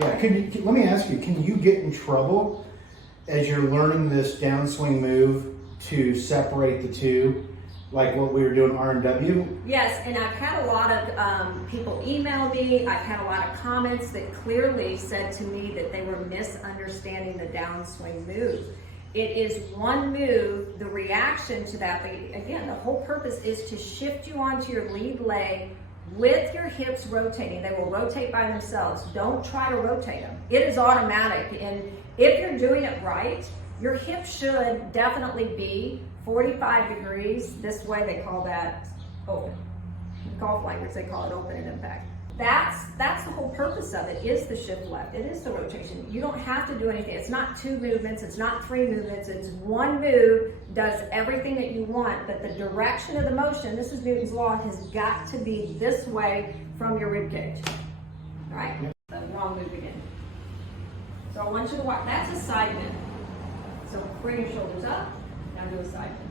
Yeah, let me ask you, can you get in trouble as you're learning this downswing move to separate the two, like what we were doing R&W? Yes, and I've had a lot of people email me. I've had a lot of comments that clearly said to me that they were misunderstanding the downswing move. It is one move. The reaction to that, again, the whole purpose is to shift you onto your lead leg with your hips rotating. They will rotate by themselves. Don't try to rotate them. It is automatic, and if you're doing it right, your hips should definitely be 45 degrees. This way, they call that open. In golf language, they call it open and impact. That's the whole purpose of it, is the shift left. It is the rotation. You don't have to do anything. It's not 2 movements. It's not 3 movements. It's one move, does everything that you want, but the direction of the motion, this is Newton's law, has got to be this way from your rib cage. All right? The wrong move again. So I want you to watch. That's a side bend. So bring your shoulders up. Now do a side bend.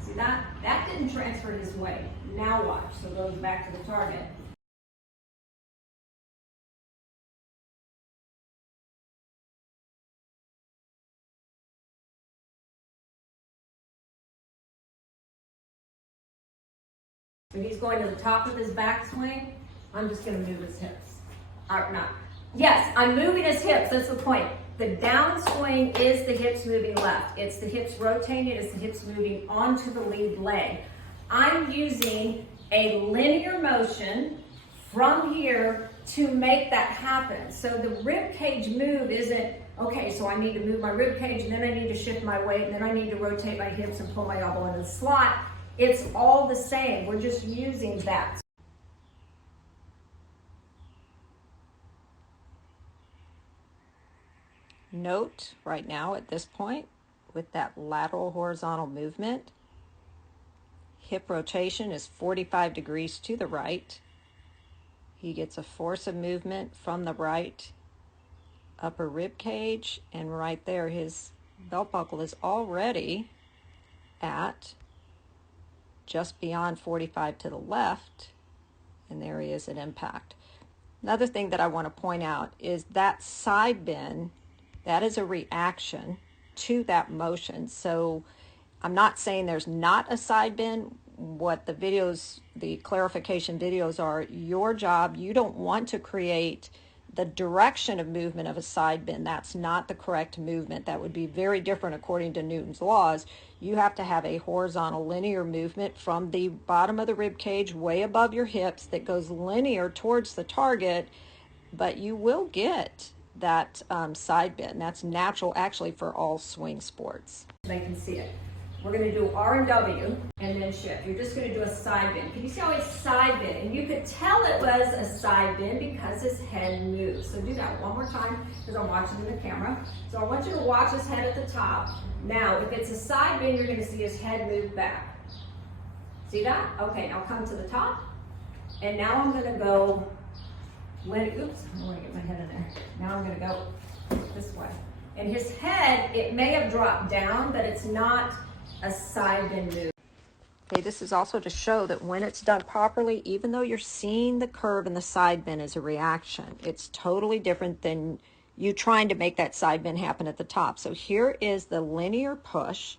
See that? That didn't transfer his weight. Now watch. So it goes back to the target. So he's going to the top of his backswing. I'm just going to move his hips. Or not. Yes, I'm moving his hips. That's the point. The downswing is the hips moving left. It's the hips rotating. It's the hips moving onto the lead leg. I'm using a linear motion from here to make that happen. So the rib cage move isn't, okay, so I need to move my rib cage, and then I need to shift my weight, and then I need to rotate my hips and pull my elbow into the slot. It's all the same. We're just using that. Note right now at this point, with that lateral horizontal movement, hip rotation is 45 degrees to the right. He gets a force of movement from the right upper rib cage, and right there his belt buckle is already at just beyond 45 to the left, and there he is at impact. Another thing that I want to point out is that side bend, that is a reaction to that motion. So I'm not saying there's not a side bend. What the videos, the clarification videos are, your job, you don't want to create the direction of movement of a side bend. That's not the correct movement. That would be very different according to Newton's laws. You have to have a horizontal linear movement from the bottom of the rib cage way above your hips that goes linear towards the target, but you will get that side bend. That's natural actually for all swing sports. They can see it. We're going to do R&W and then shift. You're just going to do a side bend. Can you see how it's side bend? And you could tell it was a side bend because his head moves. So do that one more time because I'm watching in the camera. So I want you to watch his head at the top. Now, if it's a side bend, you're going to see his head move back. See that? Okay, now come to the top. And now I'm going to go, oops, I want to get my head in there. Now I'm going to go this way. And his head, it may have dropped down, but it's not a side bend move. Okay, this is also to show that when it's done properly, even though you're seeing the curve and the side bend as a reaction, it's totally different than you trying to make that side bend happen at the top. So here is the linear push,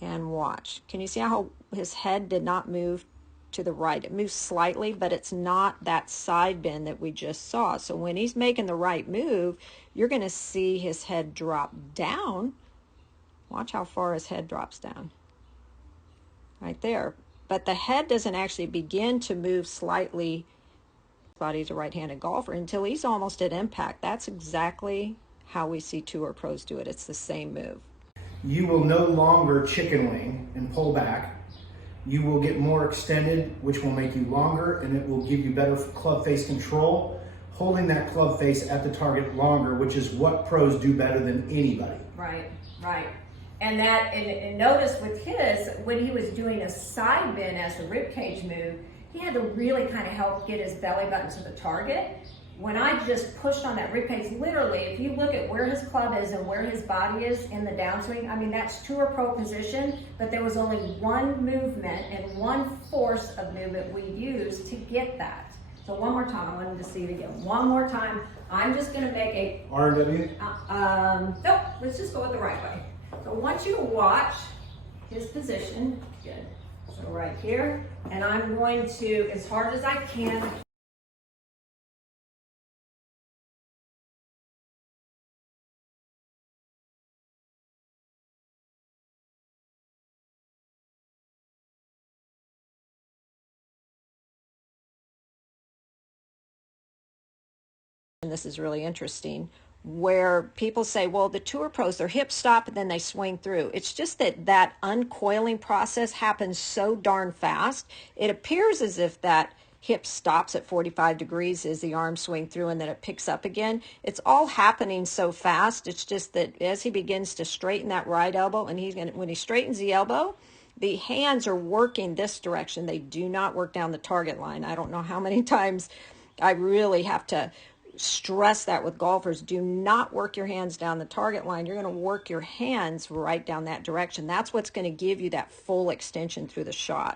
and watch. Can you see how his head did not move to the right? It moves slightly, but it's not that side bend that we just saw. So when he's making the right move, you're going to see his head drop down. Watch how far his head drops down. Right there. But the head doesn't actually begin to move slightly. He's a right-handed golfer until he's almost at impact. That's exactly how we see tour pros do it. It's the same move. You will no longer chicken wing and pull back. You will get more extended, which will make you longer, and it will give you better club face control, holding that club face at the target longer, which is what pros do better than anybody. Right, right. And that, and notice with his, when he was doing a side bend as a rib cage move, he had to really kind of help get his belly button to the target. when I just pushed on that rib cage, literally, if you look at where his club is and where his body is in the downswing, I mean, that's tour pro position, but there was only one movement and one force of movement we used to get that. So one more time, I wanted to see it again. One more time, I'm just gonna make a, R&W? nope, let's just go it the right way. So I want you to watch his position, good. So right here, and I'm going to, as hard as I can, and this is really interesting, where people say, well, the tour pros, their hips stop and then they swing through. It's just that that uncoiling process happens so darn fast. It appears as if that hip stops at 45 degrees as the arms swing through and then it picks up again. It's all happening so fast. It's just that as he begins to straighten that right elbow, and when he straightens the elbow, the hands are working this direction. They do not work down the target line. I don't know how many times I really have to stress that with golfers. Do not work your hands down the target line. You're going to work your hands right down that direction. That's what's going to give you that full extension through the shot.